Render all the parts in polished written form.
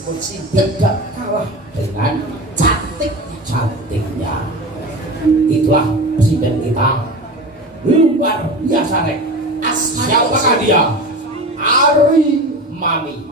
Kursi tidak kalah dengan cantiknya. Itulah presiden kita luar biasa nek. Siapakah dia? Ari Mani.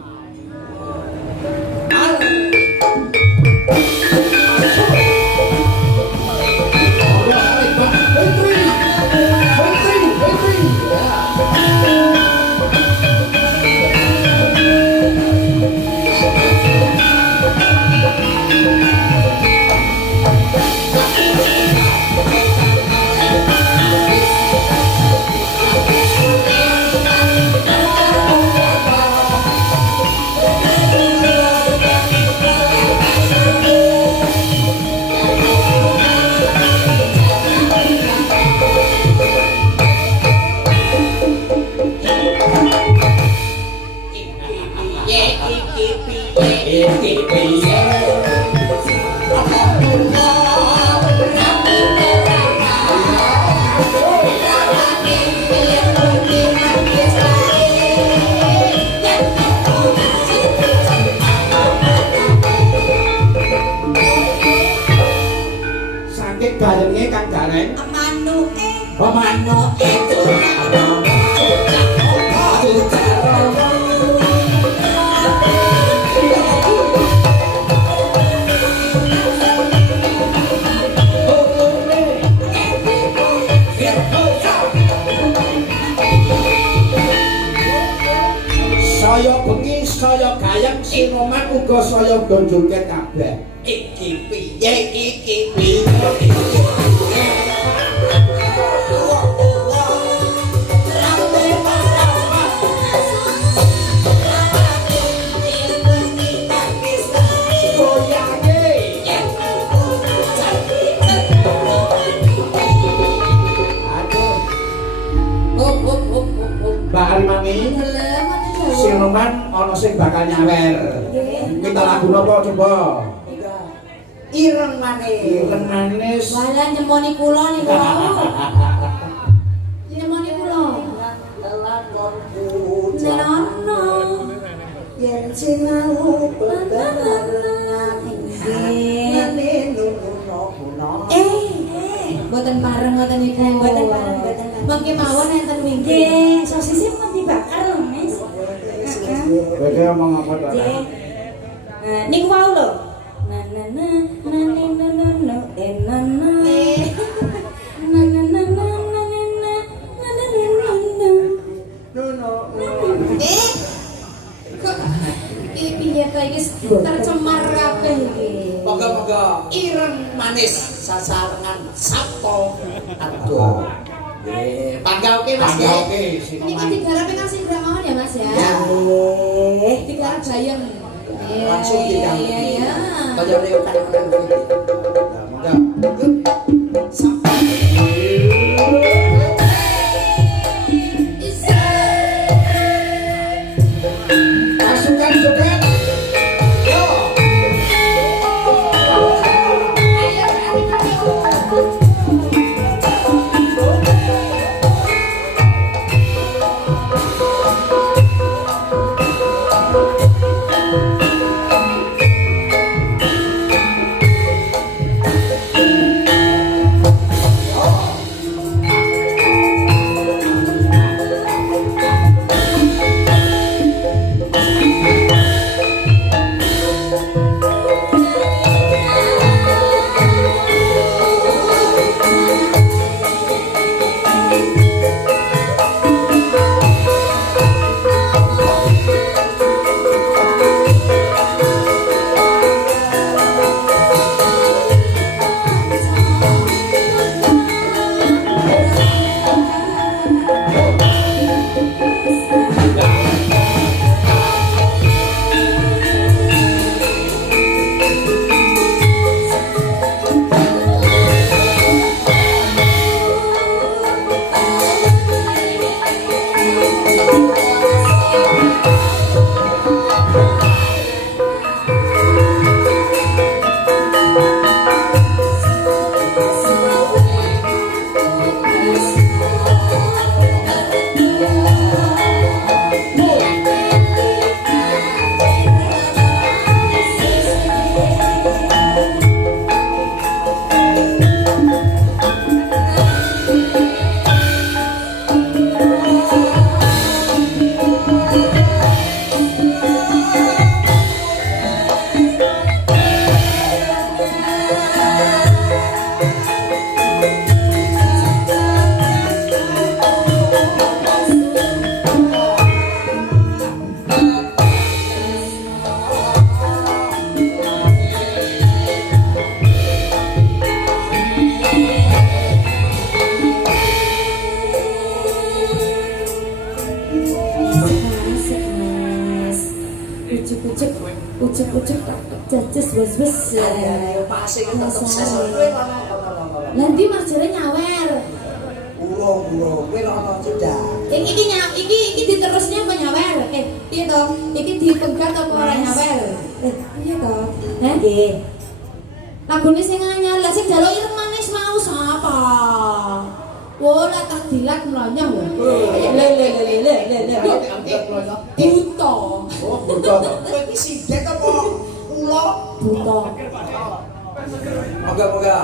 Saya bengi, saya gayeng, Sinoman uga saya gonjolke kabeh. Iki piye, iki piye. Sinoman ana sing bakal nyawer. Kita lagu napa coba? Ireng manis. Ireng manis. Malah nyemoni kula niku. Nyemoni kula. Lakonku Nenono. yen sinau bebarengan Mboten pareng ngoten niku. Mboten pareng. Mangke mawon enten wingi. Nggih, sosisnya mau dibakar lho, Mas. Beda omong apa to? Niku wau lho. Na na na na na na na na na na. Na na na na na na na na na na. No no. Iki piye ta iki tercemar kabeh iki. Moga-moga ireng manis sasarengan sapo aduh. Nggih, panggauke Mas nggih. Panggauke Ini digarape kasih mawon ya Mas ya. Nggih. Digarap bayam. Langsung digarap. Iya. Kaya reo kan. Nah, monggo. Sampai pasukan joget. Yo. ujuk jajes wes Ayo pasti kita sukses. nanti marjane nyawer Urung, kowe ana sudah. iki diterusnya apa nyawer iya toh iki dipegat apa ora nyawer iya toh nggih lagune sing anyar lah sing jaluk ireng manis mau sapa Wola tak dilat melonyong buta. Oh, buta. Kowe iki sidet apa ula? Buta. Moga-moga.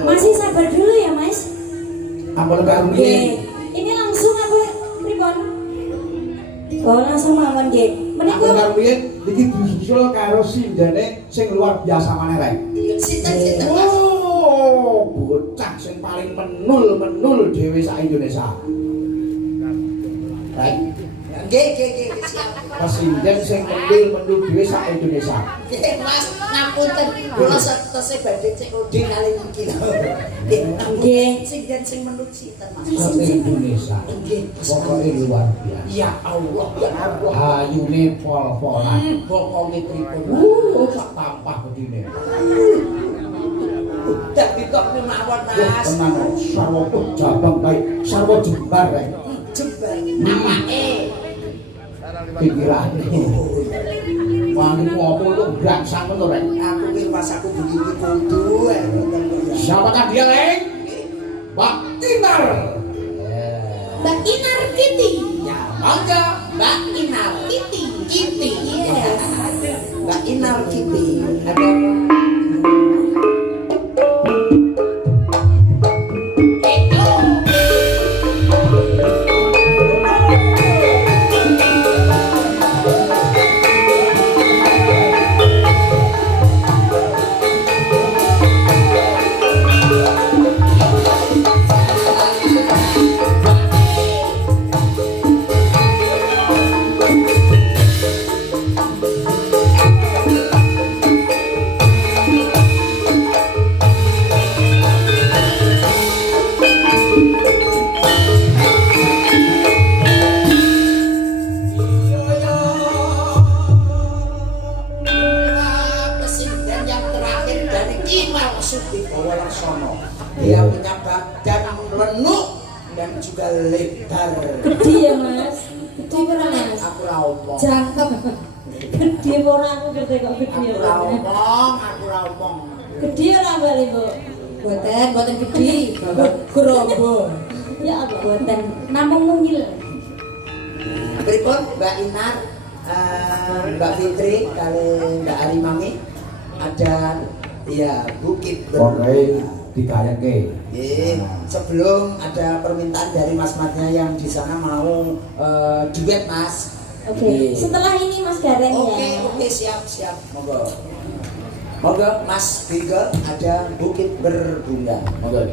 Masih sabar dulu ya Mas. Ampun karumiyin. Ini langsung apa pripun? Oh langsung mawon nggih. Menika Ampun karumiyin iki disusul karo sindane sing luar biasa maneh rek. Sinten Mas? Oh, bocah sing paling menul dhewe sak Indonesia. Rek. Nggih, siap. Presiden sing menul dhewe sak Indonesia. Nggih, Mas, ngapunten kula setese badhe cek udin kali niki lho. Nggih, sing menut sinten Mas? Sak Indonesia. Nggih, Pokoke luar biasa. ya Allah, ya Allah. Ayune pol-polan. Bokonge pripun? Sak tampah bedine. Dadi kok mawon Mas. Tenan sarwa jabang baik, sarwa jembar rek. Jembar awake. Pikirane. Wangi ngopo itu gangsang ngono rek. Aku ki pas aku begini kudu. Siapakah dia, Leng? Mbak Inar. Mbak Inar Kitty. Ya, mangga Mbak Inar Kitty. Yes. Mbak Inar Kitty. Ada apa? badan lenuk dan juga lebar. Gede ya Mas. Gede ora Mas. Aku ra omong. Jangkep. Gede ora aku gede kok gede Aku ra omong. Gede ora Mbak Ibu? Boten gede. Grobo. Ya Allah boten. Namung mungil. Berikut Mbak Inar, Mbak Fitri, kali Mbak Arimami ada ya Bukit Berbunga. Digayake. Sebelum ada permintaan dari Mas-masnya yang di sana mau duet Mas. Oke. Setelah ini Mas Gareng ya. Oke, siap. Monggo. Mas Bigel ada Bukit Berbunga. Monggo.